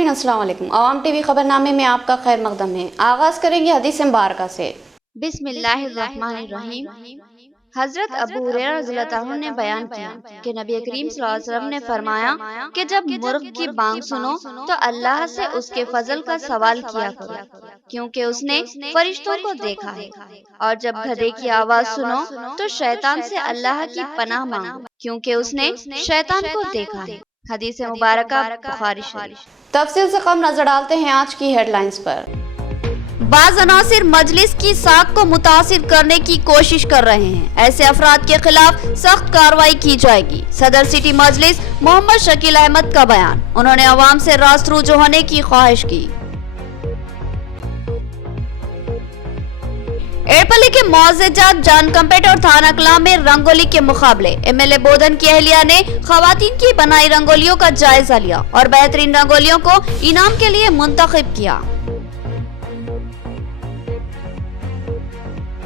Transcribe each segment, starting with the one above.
नाज़रीन अस्सलाम वालेकुम। अवाम टीवी खबरनामे में आपका खैर मकदम है। आगाज करेंगे हदीस मुबारका से। बिस्मिल्लाहिर्रहमानिर्रहीम। हजरत अबू हुरैरा रज़ियल्लाहु अन्हु ने बयान किया कि नबी करीम सल्लल्लाहु अलैहि वसल्लम ने फरमाया कि जब मुर्ग की बांग सुनो तो अल्लाह से उसके फजल का सवाल किया करो, क्योंकि उसने फरिश्तों को देखा है। और जब गधे की आवाज सुनो तो शैतान से अल्लाह की पनाह मांगो, क्योंकि उसने शैतान को देखा है। हदीस मुबारका बुखारी शरीफ। तफसील से कम नजर डालते हैं आज की हेडलाइंस पर। बाज़ अनासिर मजलिस की साख को मुतासिर करने की कोशिश कर रहे हैं, ऐसे अफराद के खिलाफ सख्त कार्रवाई की जाएगी। सदर सिटी मजलिस मोहम्मद शकील अहमद का बयान। उन्होंने अवाम से रास्तरूजू होने की ख्वाहिश की। एड़पल्ली के मौज़ेजात जान कंपेट और थाना कलां में रंगोली के मुकाबले। एमएलए बोधन की अहलिया ने खवातीन की बनाई रंगोलियों का जायजा लिया और बेहतरीन रंगोलियों को इनाम के लिए मुंतखब किया।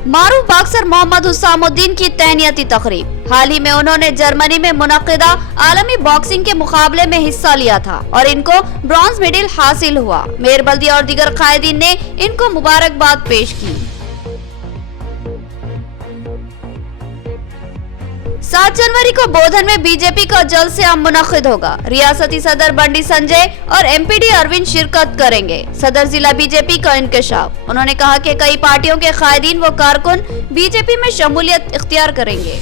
मारूफ बॉक्सर मोहम्मद हुस्सामुद्दीन की तहनीती तकरीब। हाल ही में उन्होंने जर्मनी में मुनक्किदा आलमी बॉक्सिंग के मुकाबले में हिस्सा लिया था और इनको ब्रॉन्ज मेडल हासिल हुआ। मेयर बल्दिया और दीगर कायदीन ने इनको मुबारकबाद पेश की। 7 जनवरी को बोधन में बीजेपी का जलसा मुनक्किद होगा। रियासती सदर बंडी संजय और एमपीडी अरविंद शिरकत करेंगे। सदर जिला बीजेपी का इंकशाफ। उन्होंने कहा कि कई पार्टियों के कायदीन व कारकुन बीजेपी में शमूलियत इख्तियार करेंगे।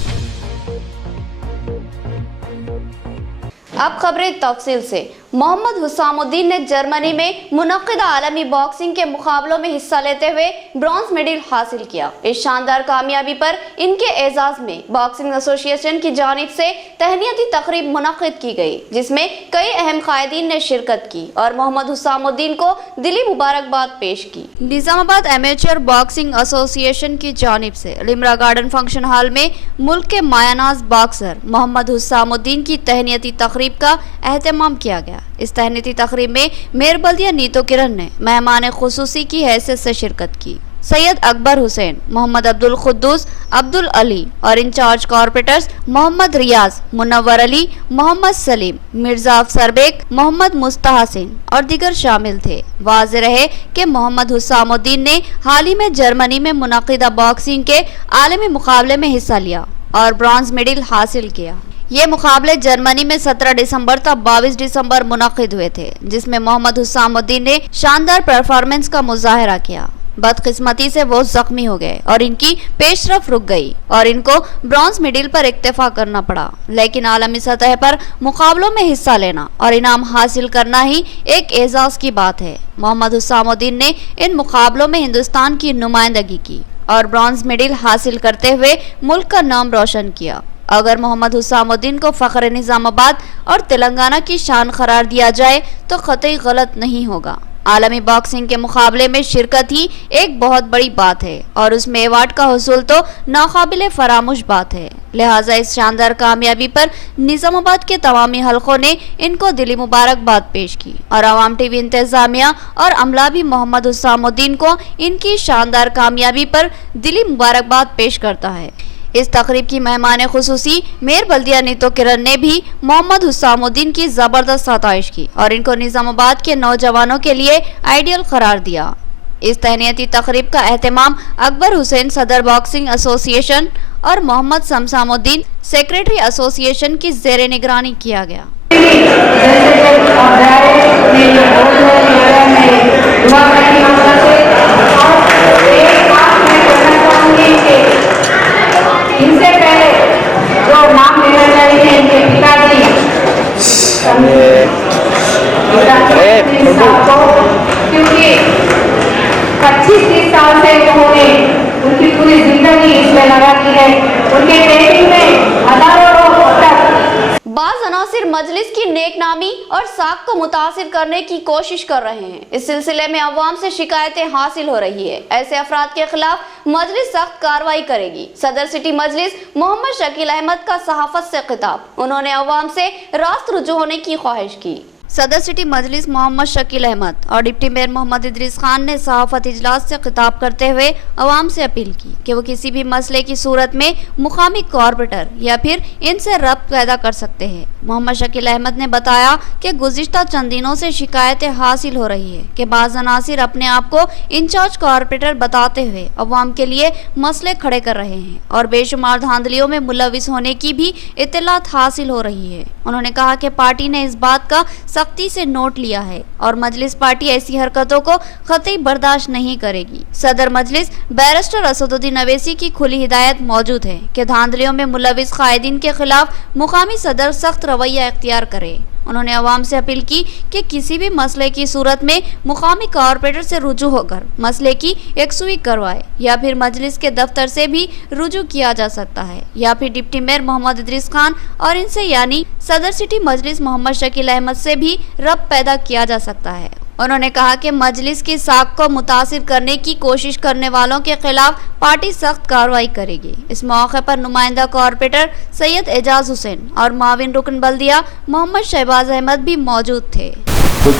अब खबरें तफसील से। मोहम्मद हुस्सामुद्दीन ने जर्मनी में मुनक्किदा आलमी बॉक्सिंग के मुकाबलों में हिस्सा लेते हुए ब्रॉन्ज मेडल हासिल किया। इस शानदार कामयाबी पर इनके एजाज में बॉक्सिंग एसोसिएशन की जानिब से तहनीती तकरीब मुनक्किद की गई, जिसमें कई अहम कायदीन ने शिरकत की और मोहम्मद हुस्सामुद्दीन को दिली मुबारकबाद पेश की। निजामाबाद एमेचर बॉक्सिंग एसोसिएशन की जानिब से लिमरा गार्डन फंक्शन हॉल में मुल्क के मायानाज बॉक्सर मोहम्मद हुस्सामुद्दीन की तहनीती तकरीब का एहतमाम किया गया। इस तहनीती तकरीब में मेयर बल्दिया नीतो किरण ने मेहमान खुसूसी की हैसियत से शिरकत की। सैयद अकबर हुसैन, मोहम्मद अब्दुल खुद्दूस, अब्दुल अली और इंचार्ज कॉर्पोरेटर्स मोहम्मद रियाज, मुनव्वर अली, मोहम्मद सलीम, मिर्जा अफसर बेग, मोहम्मद मुस्तहसिन और दीगर शामिल थे। वाज़ेह रहे कि मोहम्मद हुस्सामुद्दीन ने हाल ही में जर्मनी में मुनक्किदा बॉक्सिंग के आलमी मुकाबले में हिस्सा लिया और ब्रॉन्ज मेडल हासिल किया। ये मुकाबले जर्मनी में 17 दिसंबर तक 22 दिसंबर मुनक्किद हुए थे, जिसमें मोहम्मद हुस्सामुद्दीन ने शानदार परफॉर्मेंस का मुजाहरा किया। बदकिस्मती से वो जख्मी हो गए और इनकी पेशरफ रुक गई और इनको ब्रॉन्ज मेडल पर इक्तफा करना पड़ा। लेकिन आलमी सतह पर मुकाबलों में हिस्सा लेना और इनाम हासिल करना ही एक एजाज की बात है। मोहम्मद हुस्सामुद्दीन ने इन मुकाबलों में हिंदुस्तान की नुमाइंदगी की और ब्रॉन्ज मेडल हासिल करते हुए मुल्क का नाम रोशन किया। अगर मोहम्मद हुस्सामुद्दीन को फख्र निजामाबाद और तेलंगाना की शान करार दिया जाए तो कतई गलत नहीं होगा। आलमी बॉक्सिंग के मुकाबले में शिरकत ही एक बहुत बड़ी बात है और उसमें अवार्ड का हुसूल तो नाकाबिले फरामोश बात है। लिहाजा इस शानदार कामयाबी पर निजामाबाद के तमामी हलकों ने इनको दिली मुबारकबाद पेश की और अवाम टीवी इंतजामिया और अमला भी मोहम्मद हुस्सामुद्दीन को इनकी शानदार कामयाबी पर दिली मुबारकबाद पेश करता है। इस तकरीब की मेहमान खुसूसी मेयर बल्दिया नीतो किरण ने भी मोहम्मद हुस्सामुद्दीन की जबरदस्त सताइश की और इनको निजामाबाद के नौजवानों के लिए आइडियल करार दिया। इस तहनीती तकरीब का एहतमाम अकबर हुसैन सदर बॉक्सिंग एसोसिएशन और मोहम्मद शमशामुद्दीन सेक्रेटरी एसोसिएशन की ज़ेरे निगरानी किया गया। इनसे पहले जो नाम लेना चाहिए इनके पिताजी क्योंकि 25-30 साल से उन्होंने उनकी पूरी जिंदगी इसमें लगा दी है। उनके ट्रेनिंग में हजारों लोग बाज़ अनासिर मजलिस की नेकनामी और साख को मुतासिर करने की कोशिश कर रहे हैं। इस सिलसिले में अवाम से शिकायतें हासिल हो रही है। ऐसे अफराद के खिलाफ मजलिस सख्त कार्रवाई करेगी। सदर सिटी मजलिस मोहम्मद शकील अहमद का सहाफत से खिताब। उन्होंने अवाम से रास्त रुजू होने की ख्वाहिश की। सदर सिटी मजलिस मोहम्मद शकील अहमद और डिप्टी मेयर मोहम्मद इदरीस खान ने सहाफत इजलास से खिताब करते हुए अवाम से अपील की कि वो किसी भी मसले की सूरत में मुकामी कॉरपोरेटर या फिर इनसे रब्त पैदा कर सकते हैं। मोहम्मद शकील अहमद ने बताया कि गुज़िश्ता चंद दिनों से शिकायतें हासिल हो रही है कि बाज़ अनासिर अपने आप को इंचार्ज कॉरपोरेटर बताते हुए अवाम के लिए मसले खड़े कर रहे हैं और बेशुमार धांधलियों में मुलविस होने की भी इत्तलात हासिल हो रही है। उन्होंने कहा कि पार्टी ने इस बात का सख्ती से नोट लिया है और मजलिस पार्टी ऐसी हरकतों को कतई बर्दाश्त नहीं करेगी। सदर मजलिस बैरिस्टर असदुद्दीन अवैसी की खुली हिदायत मौजूद है कि धांधलियों में मुलविस कायदीन के खिलाफ मुकामी सदर सख्त रवैया इख्तियार करे। उन्होंने अवाम से अपील की कि किसी भी मसले की सूरत में मुकामी कॉरपोरेटर से रुजू होकर मसले की यकसुई करवाए या फिर मजलिस के दफ्तर से भी रुजू किया जा सकता है या फिर डिप्टी मेयर मोहम्मद इदरीस खान और इनसे यानी सदर सिटी मजलिस मोहम्मद शकील अहमद से भी रब्त पैदा किया जा सकता है। उन्होंने कहा कि मजलिस की साख को मुतासिर करने की कोशिश करने वालों के खिलाफ पार्टी सख्त कार्रवाई करेगी। इस मौके पर नुमाइंदा कॉरपोरेटर सैयद एजाज हुसैन और माविन रुकन बल्दिया मोहम्मद शहबाज अहमद भी मौजूद थे। कुछ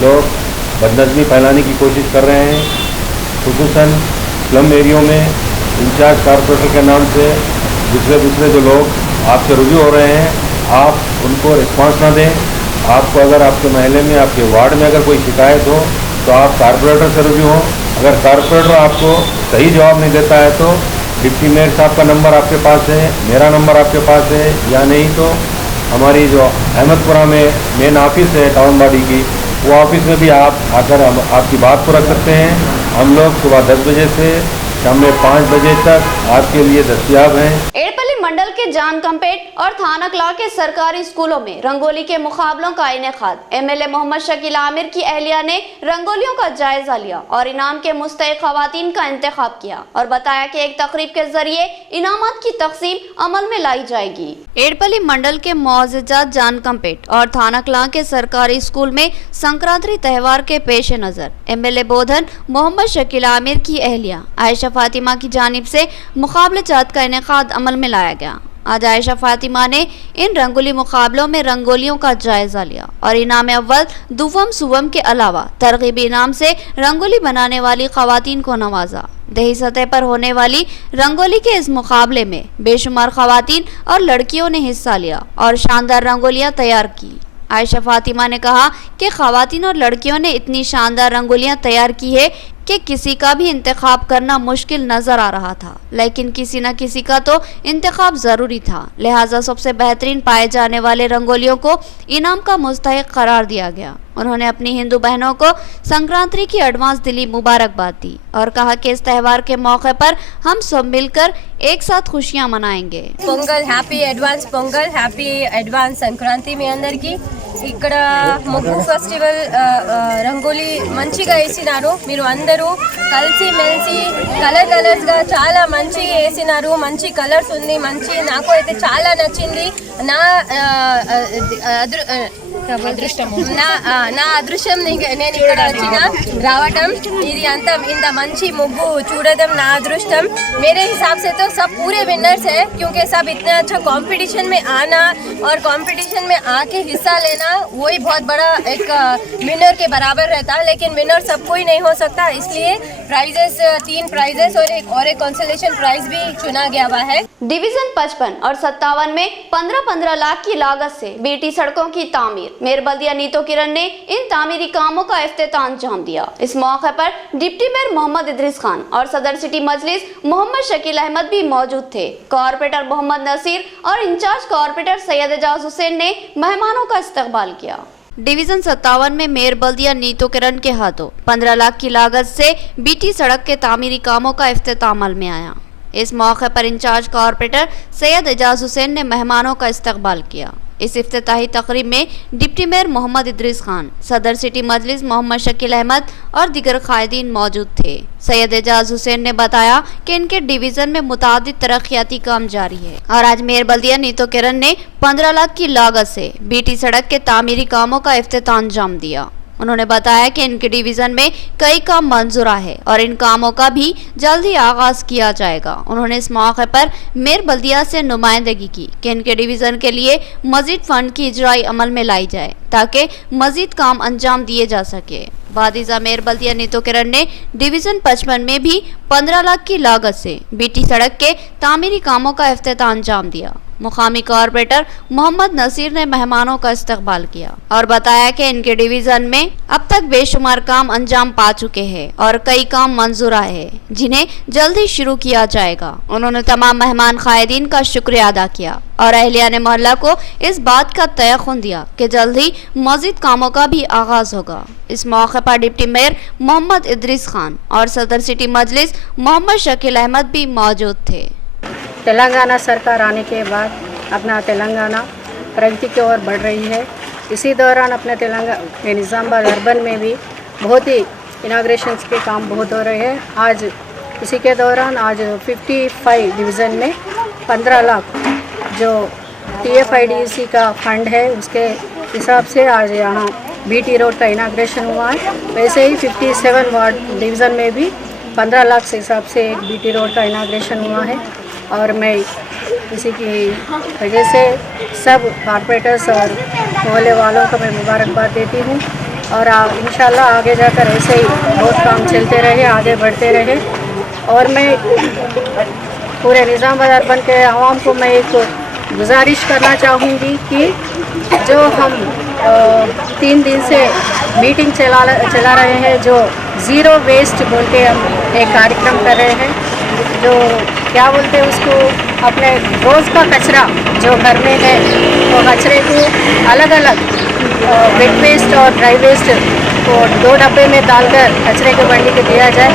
लोग बदनज़मी फैलाने की कोशिश कर रहे हैं, खुसूसन स्लम एरियो में इंचार्ज कॉरपोरेटर के नाम से दूसरे जो लोग आपसे रुजू हो रहे हैं, आप उनको रिस्पांस ना दें। आपको अगर आपके महल्ले में, आपके वार्ड में अगर कोई शिकायत हो तो आप कॉरपोरेटर से रुजू हो। अगर कॉरपोरेटर आपको सही जवाब नहीं देता है तो डिप्टी मेयर साहब का नंबर आपके पास है, मेरा नंबर आपके पास है, या नहीं तो हमारी जो अहमदपुरा में मेन ऑफिस है टाउन बॉडी की, वो ऑफिस में भी आप आकर आपकी बात को रख सकते हैं। हम लोग सुबह 10 बजे से शाम में 5 बजे तक आपके लिए दस्तयाब हैं। एड़पल्ली मंडल के जान कंपेट और थाना कला के सरकारी स्कूलों में रंगोली के मुकाबलों का इनेकाद। एमएलए मोहम्मद शकील आमिर की अहलिया ने रंगोलियों का जायजा लिया और इनाम के मुस्तहिक खवातीन का इंतखाब किया और बताया कि एक तकरीब के जरिए इनामात की तकसीम अमल में लाई जाएगी। एड़पल्ली मंडल के मुअज़्ज़ज़ात जान कंपेट और थाना कला के सरकारी स्कूल में संक्रांति त्यौहार के पेश नज़र एमएलए बोधन मोहम्मद शकील आमिर की अहलिया आयशा फातिमा की जानिब से मुकाबलेजात का इनेकाद अमल में लाया गया। आज आयशा फातिमा ने इन रंगोली मुकाबलों में रंगोलियों का जायजा लिया और इनाम अव्वल दुवम सुवम के अलावा तरगीबी इनाम से रंगोली बनाने वाली खवातीन को नवाजा। दही सतह पर होने वाली रंगोली के इस मुकाबले में बेशुमार खवातीन और लड़कियों ने हिस्सा लिया और शानदार रंगोलियां तैयार की। आयशा फातिमा ने कहा कि खवातीन और लड़कियों ने इतनी शानदार रंगोलियां तैयार की है कि किसी का भी इंतखाब करना मुश्किल नजर आ रहा था, लेकिन किसी न किसी का तो इंतखाब ज़रूरी था। लिहाजा सबसे बेहतरीन पाए जाने वाले रंगोलियों को इनाम का मुस्तहिक करार दिया गया। उन्होंने अपनी हिंदू बहनों को संक्रांति की एडवांस दिली मुबारकबाद दी और कहा कि इस त्यौहार के मौके पर हम सब मिलकर एक साथ खुशियां मनाएंगे। Pongal happy advance Pongal happy advance Sankranti మీ అందరికీ ఇక్కడ ముగ్గు ఫెస్టివల్ రంగోలీ మంచిగా వేసినారు మీరు అందరూ కలిసి మెలిసి కలర్స్ గా చాలా మంచి వేసినారు మంచి కలర్స్ ఉంది మంచి నాకు అయితే చాలా నచ్చింది నా అదృష్టం నేను ఇక్కడ వచ్చిన రావటం ఇది అంత ఇంత మంచి ముగ్గు చూడడం నా అదృష్టం मेरे हिसाब से तो सब पूरे विनर्स है क्योंकि सब इतना अच्छा कंपटीशन में आना और कंपटीशन में आके हिस्सा लेना वही बहुत बड़ा एक विनर के बराबर रहता है लेकिन विनर सब कोई नहीं हो सकता इसलिए प्राइजेस 3 प्राइजेस और एक कंसोलेशन प्राइज भी चुना गया हुआ है। डिवीजन 55 और 57 में 15-15 लाख की लागत से बीटी सड़कों की तामीर। मेयर बल्दिया नीतो किरण ने इन तामीरी कामों का इफ्तिताह अंजाम दिया। इस मौके पर डिप्टी मेयर मोहम्मद इदरीस खान और सदर सिटी मजलिस मोहम्मद शकील अहमद भी मौजूद थे। कॉरपोरेटर मोहम्मद नसीर और इंचार्ज कॉरपोरेटर सैयद एजाज हुसैन ने मेहमानों का इस्तकबाल किया। डिवीजन 57 में मेयर बल्दिया नीतो किरण के हाथों 15 लाख की लागत से बीटी सड़क के तामीरी कामों का इफ्तिताह अमल में आया। इस मौके पर इंचार्ज कॉरपोरेटर सैयद एजाज हुसैन ने मेहमानों का इस्तकबाल किया। इस इफ्तिताही तकरीब में डिप्टी मेयर मोहम्मद इदरीस खान, सदर सिटी मजलिस मोहम्मद शकील अहमद और दीगर कायदीन मौजूद थे। सैयद एजाज हुसैन ने बताया कि इनके डिवीजन में मुतादिद तरक्याती काम जारी है और आज मेयर बल्दिया नीतो किरण ने 15 लाख की लागत से बीटी सड़क के तामीरी कामों का इफ्तिताह अंजाम दिया। उन्होंने बताया कि इनके डिवीजन में कई काम मंजूरा है और इन कामों का भी जल्द ही आगाज किया जाएगा। उन्होंने इस मौके पर मेयर बल्दिया से नुमाइंदगी की कि इनके डिवीजन के लिए मजीद फंड की इजराई अमल में लाई जाए ताकि मजीद काम अंजाम दिए जा सके। वादिजा मेयर बल्दिया नीतू किरण ने डिवीजन 55 में भी 15 लाख की लागत से बीटी सड़क के तामीरी कामों का इफ्तिताह अंजाम दिया। मुकामी कॉर्पोरेटर मोहम्मद नसीर ने मेहमानों का इस्तकबाल किया और बताया कि इनके डिवीजन में अब तक बेशुमार काम अंजाम पा चुके हैं और कई काम मंजूरा है जिन्हें जल्द ही शुरू किया जाएगा। उन्होंने तमाम मेहमान खायदीन का शुक्रिया अदा किया और अहलियाने मोहल्ला को इस बात का तयक़ुन दिया कि जल्द ही मजीद कामों का भी आगाज होगा। इस मौके पर डिप्टी मेयर मोहम्मद इदरीस खान और सदर सिटी मजलिस मोहम्मद शकील अहमद भी मौजूद थे। तेलंगाना सरकार आने के बाद अपना तेलंगाना प्रगति की ओर बढ़ रही है। इसी दौरान अपने तेलंगाना निज़ामाबाद अर्बन में भी बहुत ही इनाग्रेशंस के काम बहुत हो रहे हैं। आज इसी के दौरान आज 55 डिवीज़न में 15 लाख जो TFIDC का फंड है उसके हिसाब से आज यहाँ BT रोड का इनाग्रेशन हुआ है। वैसे ही 57 वार्ड डिवीज़न में भी 15 लाख के हिसाब से एक BT रोड का इनाग्रेशन हुआ है और मैं इसी की वजह से सब कॉर्पोरेटर्स और मोहल्ले वालों को मैं मुबारकबाद देती हूँ और इंशाल्लाह आगे जाकर ऐसे ही बहुत काम चलते रहे, आगे बढ़ते रहे। और मैं पूरे निज़ामाबाद अर्बन के आवाम को मैं एक गुजारिश करना चाहूँगी कि जो हम 3 दिन से मीटिंग चला रहे हैं, जो ज़ीरो वेस्ट बोल के हम एक कार्यक्रम कर रहे हैं, जो क्या बोलते हैं उसको, अपने रोज़ का कचरा जो घर में है वो कचरे को अलग अलग वेट वेस्ट और ड्राई वेस्ट को 2 डब्बे में डालकर कचरे के बंडी को दिया जाए।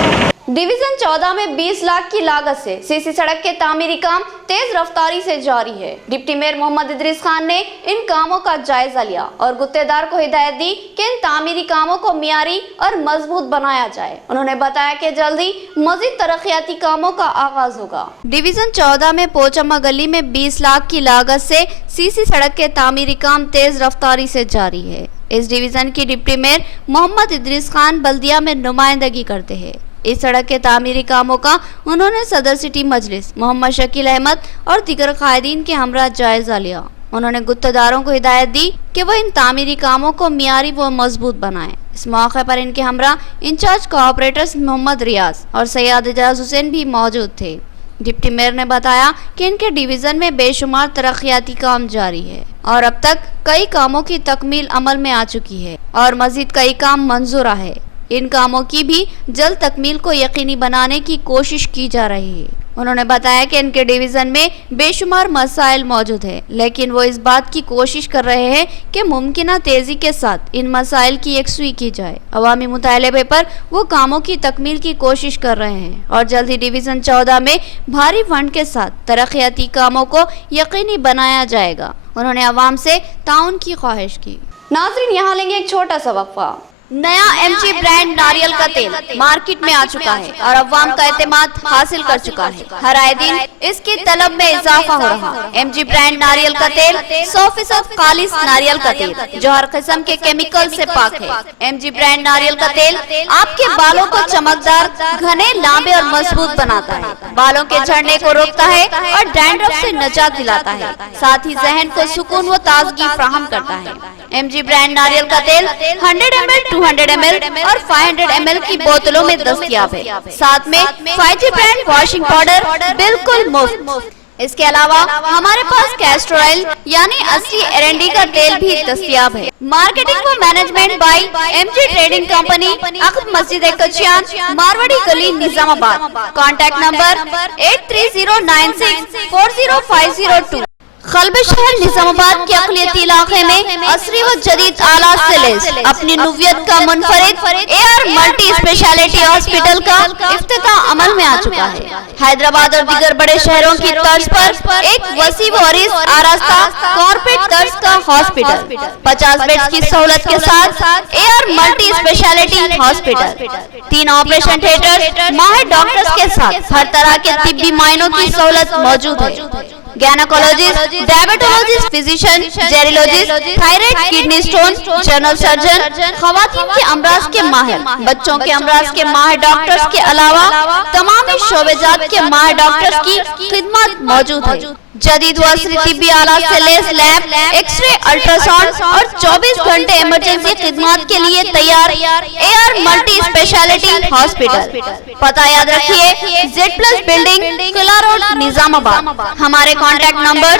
डिवीजन 14 में 20 लाख की लागत से सीसी सड़क के तामीरी काम तेज रफ्तारी से जारी है। डिप्टी मेयर मोहम्मद इदरीस खान ने इन कामों का जायजा लिया और गुत्तेदार को हिदायत दी कि इन तामीरी कामों को मियारी और मजबूत बनाया जाए। उन्होंने बताया कि जल्दी मजीद तरक्याती कामों का आगाज होगा। डिवीजन 14 में पोचम्मा गली में 20 लाख की लागत से सीसी सड़क के तामीरी काम तेज रफ्तारी से जारी है। इस डिवीजन की डिप्टी मेयर मोहम्मद इदरीस खान बल्दिया में नुमाइंदगी करते हैं। इस सड़क के तामीरी कामों का उन्होंने सदर सिटी मजलिस मोहम्मद शकील अहमद और दीगर कायदीन के हमरा जायजा लिया। उन्होंने गुत्तेदारों को हिदायत दी कि वह इन तामीरी कामों को मियारी व मजबूत बनाएं। इस मौके पर इनके हमरा इंचार्ज कोऑपरेटर्स मोहम्मद रियाज और सैयद एजाज हुसैन भी मौजूद थे। डिप्टी मेयर ने बताया कि इनके डिवीजन में बेशुमार तरक्याती काम जारी है और अब तक कई कामों की तकमील अमल में आ चुकी है और मजीद कई काम मंजूरा है। इन कामों की भी जल्द तकमील को यकीनी बनाने की कोशिश की जा रही है। उन्होंने बताया कि इनके डिवीजन में बेशुमार मसाइल मौजूद है, लेकिन वो इस बात की कोशिश कर रहे हैं कि मुमकिन तेजी के साथ इन मसाइल की यकसुई की जाए। अवामी मुतालबे पर वो कामों की तकमील की कोशिश कर रहे हैं और जल्द ही डिवीजन 14 में भारी फंड के साथ तरक्याती कामों को यकीनी बनाया जाएगा। उन्होंने अवाम से ताउन की ख्वाहिश की। नाज़रीन, यहाँ लेंगे एक छोटा सा वक्फा। नया MG ब्रांड नारियल का तेल मार्केट में आ चुका है और अवाम का एतमाद हासिल कर चुका है। हर आए दिन इसकी तलब में इजाफा हो रहा है। MG ब्रांड नारियल का तेल 100% खालिस नारियल का तेल जो हर किस्म के केमिकल से पाक है। MG ब्रांड नारियल का तेल आपके बालों को चमकदार, घने, लंबे और मजबूत बनाता है, बालों के झड़ने को रोकता है और डैंड्रफ से निजात दिलाता है, साथ ही जहन को सुकून व ताजगी फराहम करता है। MG ब्रांड नारियल का तेल 100 ml, 200 ml और 500 ml की बोतलों में दस्तयाब है। साथ में 5G ब्रांड वॉशिंग पाउडर बिल्कुल मुफ्त। इसके अलावा हमारे पास कैस्टर ऑयल यानी असली एरंडी का तेल भी दस्तयाब है। मार्केटिंग व management by MG trading company, अक़ब मस्जिद कचियान, मारवाड़ी गली, निजामाबाद। Contact number 8309640502। कल्ब शहर निजामाबाद के अक़लियती इलाके में असरी व जदीद आलात से लैस अपनी नुवियत का मुनफरिद AR मल्टी स्पेशलिटी हॉस्पिटल का इफ्तिताह अमल में आ चुका है। हैदराबाद और दीगर बड़े शहरों की तर्ज पर एक वसी व अरीज आरास्ता कॉर्पोरेट तर्ज का हॉस्पिटल, 50 बेड्स की सहूलत के साथ AR multi speciality hospital, 3 operation theatre, माहिर डॉक्टर्स के साथ हर तरह के तिब्बी मायनों की सहूलत मौजूद है। Gynaecologist, diabetologist, physician, gerontologist, thyroid, kidney stone, general surgeon, खवातीन के अमराज के माहिर, बच्चों के अमराज के माहिर डॉक्टर्स के अलावा तमाम शोबेजात के माहिर डॉक्टर्स की खिदमत मौजूद है। जदीद व असरी तिब्बी आलात से लैस लैब, एक्सरे, अल्ट्रासाउंड और 24 घंटे इमरजेंसी खिदमत के लिए तैयार AR मल्टी स्पेशलिटी हॉस्पिटल। पता याद रखिए, Z+ बिल्डिंग, किला रोड, निजामाबाद। हमारे कॉन्टैक्ट नंबर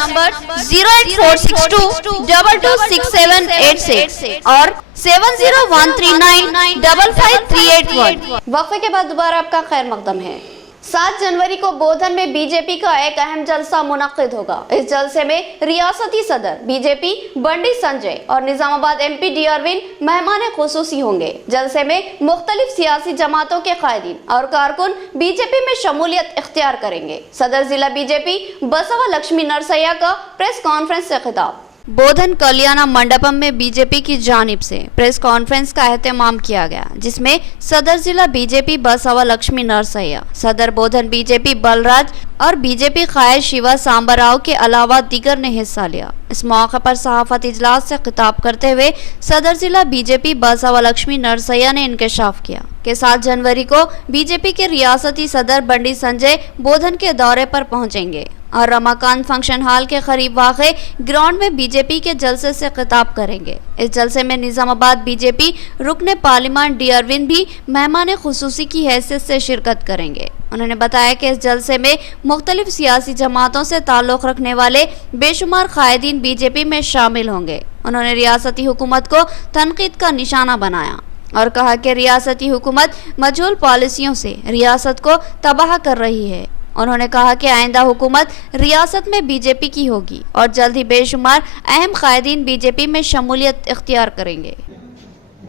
08462226786 और 7013955381। वक्फे के बाद दोबारा आपका खैर मकदम है। 7 जनवरी को बोधन में बीजेपी का एक अहम जलसा मुनक्किद होगा। इस जलसे में रियासती सदर बीजेपी बंडी संजय और निजामाबाद MP डी अरविंद मेहमान खुसूसी होंगे। जलसे में मुख्तलिफ सियासी जमातों के कायदीन और कारकुन बीजेपी में शमूलियत इख्तियार करेंगे। सदर जिला बीजेपी बसवा लक्ष्मी नरसैया का प्रेस कॉन्फ्रेंस से खिताब। बोधन कल्याणा मंडपम में बीजेपी की जानिब से प्रेस कॉन्फ्रेंस का एहतमाम किया गया, जिसमें सदर जिला बीजेपी बसवा लक्ष्मी नरसैया, सदर बोधन बीजेपी बलराज और बीजेपी कायद शिवा सांबराव के अलावा दीगर ने हिस्सा लिया। इस मौके पर सहाफत इजलास से खिताब करते हुए सदर जिला बीजेपी बसवा लक्ष्मी नरसैया ने इंकशाफ किया कि 7 जनवरी को बीजेपी के रियासती सदर बंडी संजय बोधन के दौरे पर पहुंचेंगे और रमाकांत फंक्शन हॉल के करीब वाक़े ग्राउंड में बीजेपी के जलसे से खिताब करेंगे। इस जलसे में निजामाबाद बीजेपी रुकने पार्लियामेंट डी अरविंद भी मेहमान खुसूसी की हैसियत से शिरकत करेंगे। उन्होंने बताया कि इस जलसे में मुख्तलिफ सियासी जमातों से ताल्लुक़ रखने वाले बेशुमार कायदीन बीजेपी में शामिल होंगे। उन्होंने रियासती हुकूमत को तनकीद का निशाना बनाया और कहा कि रियासती हुकूमत मजहूल पॉलिसियों से रियासत को तबाह कर रही है। उन्होंने कहा कि आइंदा हुकूमत रियासत में बीजेपी की होगी और जल्द ही बेशुमार अहम कायदीन बीजेपी में शमूलियत इख्तियार करेंगे।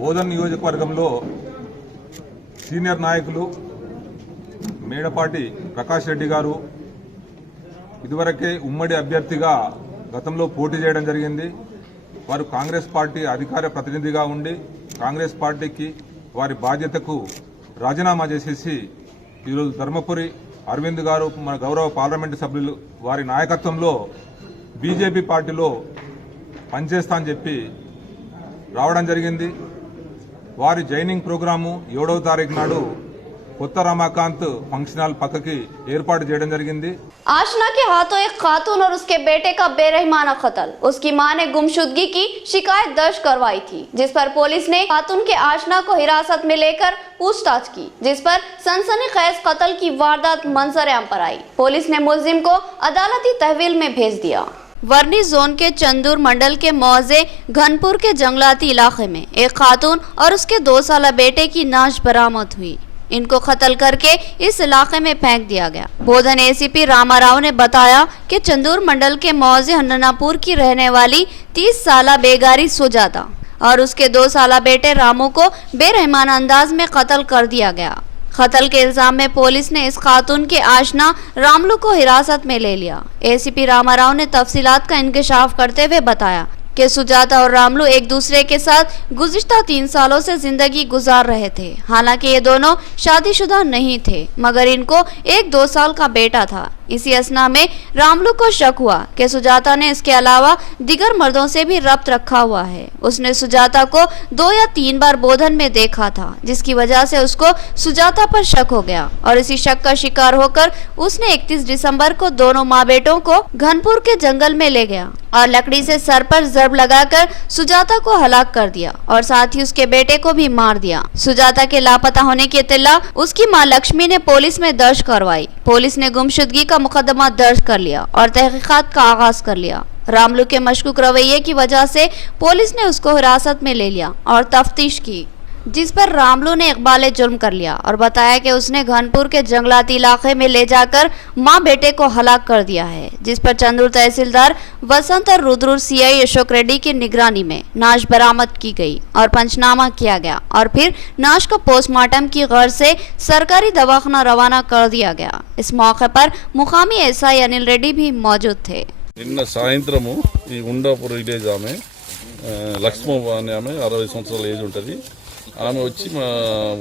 బోధన్ నియోజకవర్గంలో సీనియర్ నాయకులు మేడపాటి ప్రకాష్ రెడ్డి గారు ఇదివరకే ఉమ్మడి అభ్యర్థిగా గతంలో పోటీ చేయడం జరిగింది. వారు కాంగ్రెస్ పార్టీ అధికార ప్రతినిధిగా ఉండి కాంగ్రెస్ పార్టీకి వారి బాధ్యతకు రాజీనామా చేసేసి ఈరోజు ధర్మపురి అరవింద్ గారు మన గౌరవ పార్లమెంటు సభ్యులు వారి నాయకత్వంలో బీజేపీ పార్టీలో పనిచేస్తా అని చెప్పి రావడం జరిగింది. వారి జాయినింగ్ ప్రోగ్రాము 7వ తారీఖు నాడు కొత్త రమాకాంత్ ఫంక్షన్ హాల్ పక్కకి ఏర్పాటు చేయడం జరిగింది. आशना के हाथों एक खातून और उसके बेटे का बेरहमाना कत्ल। उसकी मां ने गुमशुदगी की शिकायत दर्ज करवाई थी, जिस पर पुलिस ने खातून के आशना को हिरासत में लेकर पूछताछ की, जिस पर सनसनीखेज कत्ल की वारदात मंजर-ए-आम पर आई। पुलिस ने मुलजिम को अदालती तहवील में भेज दिया। वर्नी जोन के चंदूर मंडल के मौजे घनपुर के जंगलाती इलाके में एक खातून और उसके 2 साला बेटे की नाश बरामद हुई। इनको कत्ल करके इस इलाके में फेंक दिया गया। बोधन ACP रामाराव ने बताया कि चंदूर मंडल के मौजे हन्नापुर की रहने वाली 30 साला बेगारी सुजाता और उसके 2 साला बेटे रामू को बेरहमाना अंदाज में कत्ल कर दिया गया। कत्ल के इल्जाम में पुलिस ने इस खातून के आशना रामलू को हिरासत में ले लिया। ACP रामाराव ने तफसीलात का इंकशाफ करते हुए बताया कि सुजाता और रामलू एक दूसरे के साथ गुज़िश्ता 3 सालों से जिंदगी गुजार रहे थे। हालांकि ये दोनों शादीशुदा नहीं थे, मगर इनको 1-2 साल का बेटा था। इसी असना में रामलू को शक हुआ कि सुजाता ने इसके अलावा दिगर मर्दों से भी रब्त रखा हुआ है। उसने सुजाता को 2 या 3 बार बोधन में देखा था, जिसकी वजह से उसको सुजाता पर शक हो गया और इसी शक का शिकार होकर उसने 31 दिसंबर को दोनों माँ बेटों को घनपुर के जंगल में ले गया और लकड़ी से सर पर जर्ब लगाकर सुजाता को हलाक कर दिया और साथ ही उसके बेटे को भी मार दिया। सुजाता के लापता होने की इत्तला उसकी मां लक्ष्मी ने पुलिस में दर्ज करवाई। पुलिस ने गुमशुदगी का मुकदमा दर्ज कर लिया और तहकीकात का आगाज कर लिया। रामलू के मशकूक रवैये की वजह से पुलिस ने उसको हिरासत में ले लिया और तफ्तीश की, जिस पर रामलू ने इकबाल जुर्म कर लिया और बताया कि उसने घनपुर के जंगलाती इलाके में ले जाकर मां बेटे को हलाक कर दिया है, जिस पर चंदूर तहसीलदार वसंत और रुद्र CI अशोक रेड्डी की निगरानी में नाश बरामद की गई और पंचनामा किया गया और फिर नाश को पोस्टमार्टम की गर्ज से सरकारी दवाखाना रवाना कर दिया गया। इस मौके पर मुकामी SI अनिल रेड्डी भी मौजूद थे। నిన్న సాయంత్రము ఈ ఉండాపూర్ విలేజ్ ఆమె లక్ష్మవ్వ అనే ఆమె 60 సంవత్సరాల ఏజ్ ఉంటుంది. ఆమె వచ్చి మా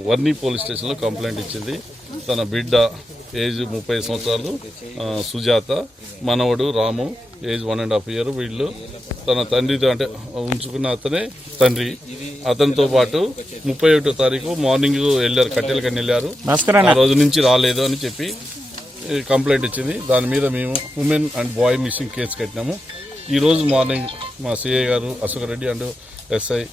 వర్ని పోలీస్ స్టేషన్లో కంప్లైంట్ ఇచ్చింది. తన బిడ్డ ఏజ్ 30 సంవత్సరాలు, సుజాత, మనవడు రాము ఏజ్ 1.5 years. వీళ్ళు తన తండ్రితో అంటే ఉంచుకున్న అతనే తండ్రి. అతనితో పాటు 31వ తారీఖు మార్నింగ్ వెళ్ళారు, కట్టెలకని వెళ్ళారు. ఆ రోజు నుంచి రాలేదు అని చెప్పి కంప్లైంట్ ఇచ్చింది. దాని మీద మేము women and boy missing case కట్టినాము. ఈరోజు మార్నింగ్ మా సిఐ గారు అశోక్ రెడ్డి అండ్ ఎస్ఐ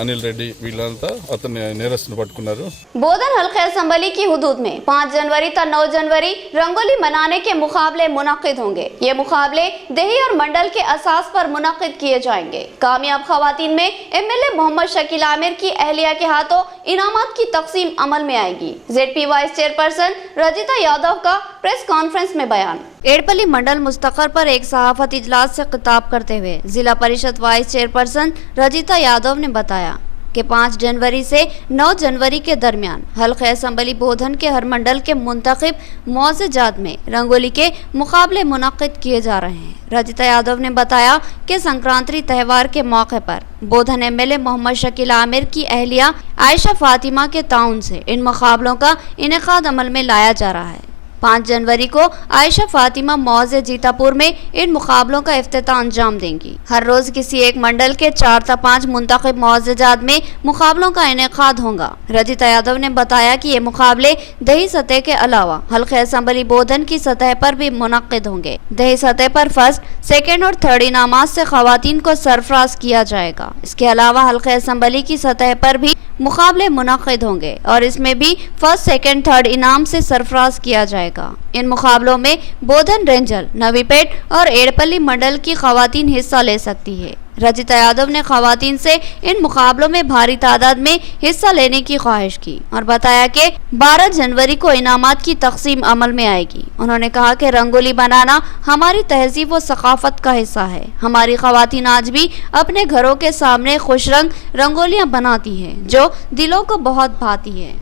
अनिल रेड्डी వీళ్ళంతా అతన్ని నేరస్తుని పట్టుకున్నారు. बोधन हल्के असम्बली की हुदूद में 5 जनवरी तक 9 जनवरी रंगोली मनाने के मुकाबले मुनक्किद होंगे। ये मुकाबले देही और मंडल के असास पर मुनक्किद किए जाएंगे। कामयाब खवातीन में MLA मोहम्मद शकील आमिर की अहलिया के हाथों इनामात की तकसीम अमल में आएगी। ZP vice chairperson Rajita Yadav का प्रेस कॉन्फ्रेंस में बयान। एड़पल्ली मंडल मुस्तकर पर एक सहाफत इजलास से खिताब करते हुए जिला परिषद वाइस चेयरपर्सन रजिता यादव ने बताया कि 5 जनवरी से 9 जनवरी के दरमियान हल्के असम्बली बोधन के हर मंडल के मुंतखब मौज़ेजात में रंगोली के मुकाबले मुनक्किद किए जा रहे हैं। रजिता यादव ने बताया कि संक्रांति त्यौहार के मौके पर बोधन MLA मोहम्मद शकील आमिर की अहलिया आयशा फातिमा के ताउन से इन मुकाबलों का इनेकाद अमल में लाया जा रहा है। 5 जनवरी को आयशा फातिमा मौज़े जीतापुर में इन मुकाबलों का इफ्तिताह अंजाम देंगी। हर रोज किसी एक मंडल के 4 से 5 मुंतखब मौज़ेजात में मुकाबलों का इनेकाद होगा। रजिता यादव ने बताया कि ये मुकाबले दही सतह के अलावा हल्के असम्बली बोधन की सतह पर भी मुनक्किद होंगे। दही सतह पर फर्स्ट, सेकेंड और थर्ड इनामात से खवातीन को सरफराज किया जाएगा। इसके अलावा हल्के असम्बली की सतह पर भी मुकाबले मुनक्किद होंगे और इसमें भी फर्स्ट, सेकेंड, थर्ड इनाम से सरफराज किया जाएगा। इन मुकाबलों में बोधन, रेंजल, नवीपेट और एड़पल्ली मंडल की खवातीन हिस्सा ले सकती है। रजिता यादव ने खवातीन से इन मुकाबलों में भारी तादाद में हिस्सा लेने की ख्वाहिश की और बताया कि 12 जनवरी को इनामात की तकसीम अमल में आएगी। उन्होंने कहा कि रंगोली बनाना हमारी तहजीब व सकाफत का हिस्सा है। हमारी खवातीन आज भी अपने घरों के सामने खुश रंग रंगोलियाँ बनाती हैं जो दिलों को बहुत भाती है।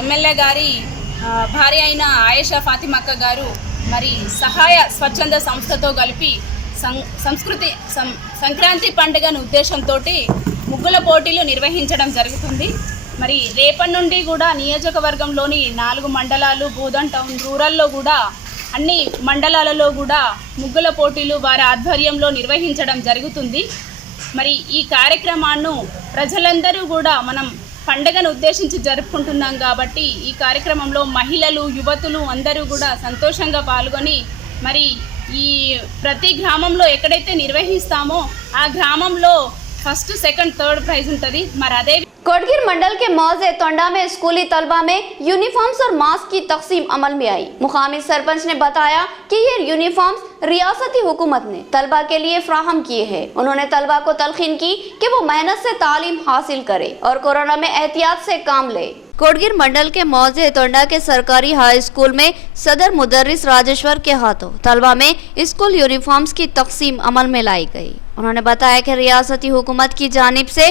एमएलए गारी భార్య అయిన ఆయేషా ఫాతిమా అక్క గారు మరి సహాయ స్వచ్ఛంద సంస్థతో కలిపి సంక్రాంతి పండుగను ఉద్దేశంతో ముగ్గుల పోటీలు నిర్వహించడం జరుగుతుంది। మరి రేపటి నుండి కూడా నియోజకవర్గంలోని 4 మండలాలు, బోధన్ టౌన్ రూరల్లో కూడా అన్ని మండలాలలో కూడా ముగ్గుల పోటీలు వారి ఆధ్వర్యంలో నిర్వహించడం జరుగుతుంది। మరి ఈ కార్యక్రమాన్ని ప్రజలందరూ కూడా మనం పండుగను ఉద్దేశించి జరుపుకుంటున్నాం కాబట్టి ఈ కార్యక్రమంలో మహిళలు, యువతులు అందరూ కూడా సంతోషంగా పాల్గొని మరి ఈ ప్రతి గ్రామంలో ఎక్కడైతే నిర్వహిస్తామో ఆ గ్రామంలో फर्स्ट, सेकंड, थर्ड प्राइज ఉంటుంది। మరి అదే कोटगिर मंडल के मौजे तोंडा में स्कूली तलबा में यूनिफॉर्म्स और मास्क की तकसीम अमल में आई। मुकामी सरपंच ने बताया कि ये यूनिफॉर्म्स रियासती हुकूमत ने तलबा के लिए फ्राहम किए हैं। उन्होंने तलबा को तलखीन की कि वो मेहनत से तालीम हासिल करे और कोरोना में एहतियात से काम ले। कोटगिर मंडल के मौजे तोंडा के सरकारी हाई स्कूल में सदर मुदर्रिस राजेश्वर के हाथों तलबा में स्कूल यूनिफॉर्म्स की तकसीम अमल में लाई गई। उन्होंने बताया कि रियासती हुकूमत की जानिब से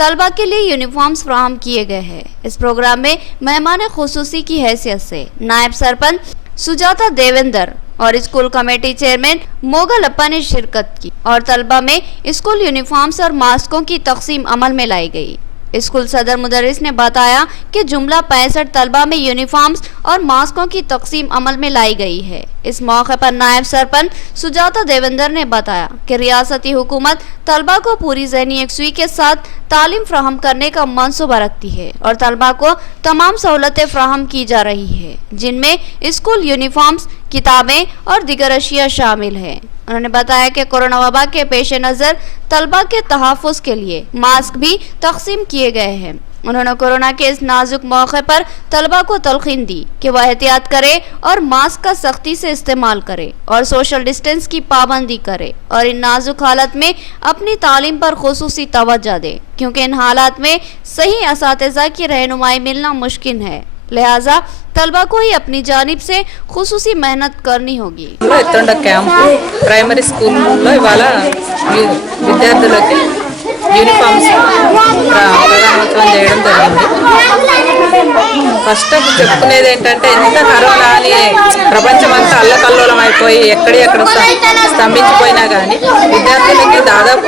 तलबा के लिए यूनिफॉर्म्स फ्राहम किए गए हैं। इस प्रोग्राम में मेहमान खुसूसी की हैसियत से नायब सरपंच सुजाता देवेंद्र और स्कूल कमेटी चेयरमैन मोगलप्पा ने शिरकत की और तलबा में स्कूल यूनिफॉर्म्स और मास्कों की तकसीम अमल में लाई गई। स्कूल सदर मुदर्रिस ने बताया कि जुमला 65 तलबा में यूनिफॉर्म्स और मास्कों की तकसीम अमल में लाई गई है। इस मौके पर नायब सरपंच सुजाता देवेंद्र ने बताया कि रियासती हुकूमत तलबा को पूरी ज़हनी यकसुई के साथ तालीम फ्राहम करने का मंसूबा रखती है और तलबा को तमाम सहूलतें फ्राहम की जा रही है जिनमें स्कूल यूनिफॉर्म्स, किताबें और दीगर अशिया शामिल हैं। उन्होंने बताया कि कोरोना वबा के पेश नज़र तलबा के तहफ़्फ़ुज़ के लिए मास्क भी तकसीम किए गए हैं। उन्होंने कोरोना के इस नाजुक मौके पर तलबा को तलखीन दी कि वह एहतियात करे और मास्क का सख्ती से इस्तेमाल करे और सोशल डिस्टेंस की पाबंदी करे और इन नाजुक हालत में अपनी तालीम पर खुसूसी तवज्जो दे क्योंकि इन हालात में सही असातिज़ा की रहनुमाई मिलना मुश्किल है। लिहाजा तलबा को ही अपनी जानिब से खुसूसी मेहनत करनी होगी। క్యాంపు ప్రైమరీ స్కూల్లో ఇవాళ విద్యార్థులకి యూనిఫామ్స్ ప్రధానోత్సవం చేయడం జరిగింది। ఫస్ట్ చెప్పుకునేది ఏంటంటే ఎంత కరోనా అని ప్రపంచమంతా అల్లకల్లోలం అయిపోయి ఎక్కడెక్కడ స్తంభించిపోయినా కానీ విద్యార్థులకి దాదాపు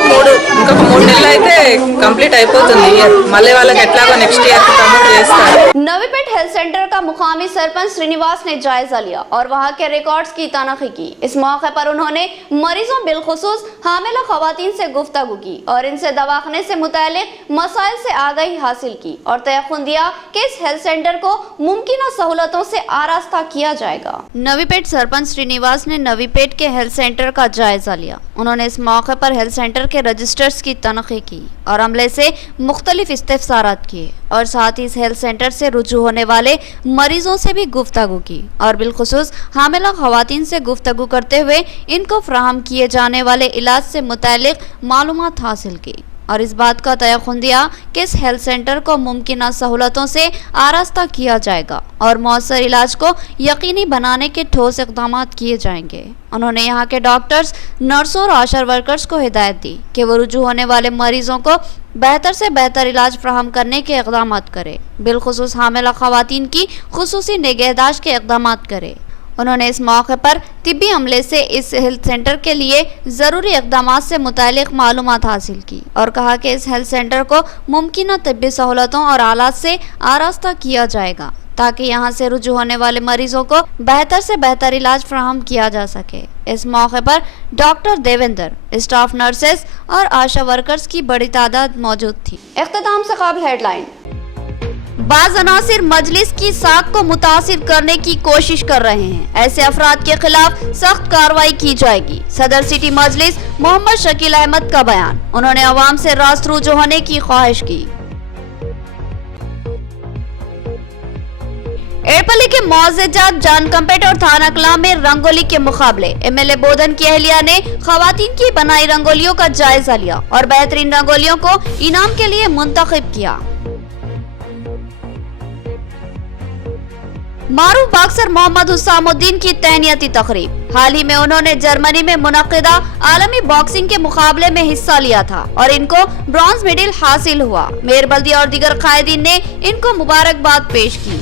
ఇంకొక 3 నెలలు అయితే కంప్లీట్ అయిపోతుంది ఇయర్। మళ్ళీ వాళ్ళకి ఎట్లాగో నెక్స్ట్ ఇయర్కి చేస్తారు. नवीपेट हेल्थ सेंटर का मुकामी सरपंच श्रीनिवास ने जायजा लिया और वहां के रिकॉर्ड्स की तनखी की। इस मौके पर उन्होंने मरीजों बिलखुसूस हामिला खवातीन से गुफ्तगू की और इनसे दवाखाने से मुतालिक मसाइल से आगाही हासिल की और तयक़ुन दिया कि इस हेल्थ सेंटर को मुमकिन सहूलतों से आरास्ता किया जाएगा। नवीपेट सरपंच श्रीनिवास ने नवीपेट के हेल्थ सेंटर का जायजा लिया। उन्होंने इस मौके पर हेल्थ सेंटर के रजिस्टर्स की तनखी की और अमले से मुख्तलिफ इस्तिफसारात किए और साथ ही इस हेल्थ सेंटर से रुजू होने वाले मरीजों से भी गुफ्तगू की और बिलखुसूस हामिला खवातीन से गुफ्तगू करते हुए इनको फ्राहम किए जाने वाले इलाज से मुतालिक मालूमात हासिल की और इस बात का तयक़ुन दिया कि इस हेल्थ सेंटर को मुमकिन सहूलतों से आरास्ता किया जाएगा और मौसर इलाज को यकीनी बनाने के ठोस इक़दाम किए जाएंगे। उन्होंने यहाँ के डॉक्टर्स, नर्सों और आशा वर्कर्स को हिदायत दी कि वो रुजू होने वाले मरीजों को बेहतर से बेहतर इलाज फ्राहम करने के इक़दाम करें, बिलखुसूस हामिला खवातीन की खुसूसी निगहदाश्त के इक़दाम करें। उन्होंने इस मौके पर तिब्बी अमले से इस हेल्थ सेंटर के लिए ज़रूरी इक़दाम से मुतालिक मालूमात हासिल की और कहा कि इस हेल्थ सेंटर को मुमकिन तिब्बी सहूलतों और आलात से आरास्ता किया जाएगा ताकि यहाँ से रुजू होने वाले मरीजों को बेहतर से बेहतर इलाज फ्राहम किया जा सके। इस मौके पर डॉक्टर देवेंद्र, स्टाफ नर्सेस और आशा वर्कर्स की बड़ी तादाद मौजूद थी। इख्तिताम से काबिल हेडलाइन। बाज़ अनासिर मजलिस की साख को मुतासिर करने की कोशिश कर रहे हैं, ऐसे अफराद के खिलाफ सख्त कार्रवाई की जाएगी। सदर सिटी मजलिस मोहम्मद शकील अहमद का बयान। उन्होंने अवाम से रास्त रुजू होने की ख्वाहिश की। एड़पल्ली के मौज़ेजात जान कंपेट और थाना कलां में रंगोली के मुकाबले। MLA बोधन की अहलिया ने खवातीन की बनाई रंगोलियों का जायजा लिया और बेहतरीन रंगोलियों को इनाम के लिए मुंतखब किया। मारूफ बॉक्सर मोहम्मद हुस्सामुद्दीन की तहनीती तकरीब। हाल ही में उन्होंने जर्मनी में मुनक्किदा आलमी बॉक्सिंग के मुकाबले में हिस्सा लिया था और इनको ब्रॉन्ज मेडल हासिल हुआ। मेयर बल्दी और दीगर कायदीन ने इनको मुबारकबाद पेश की।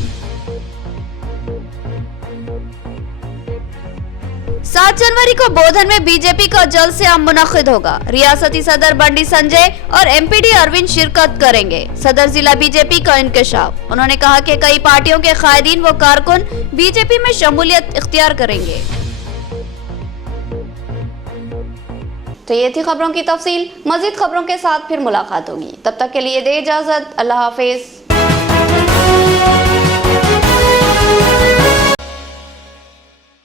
7 जनवरी को बोधन में बीजेपी का जलसे-आम मुनक्किद होगा। रियासती सदर बंडी संजय और MPD अरविंद शिरकत करेंगे। सदर जिला बीजेपी का इंकशाफ। उन्होंने कहा कि कई पार्टियों के कायदीन व कारकुन बीजेपी में शमूलियत इख्तियार करेंगे। तो ये थी खबरों की तफसील। मजीद खबरों के साथ फिर मुलाकात होगी। तब तक के लिए दे इजाजत। अल्लाह हाफिज।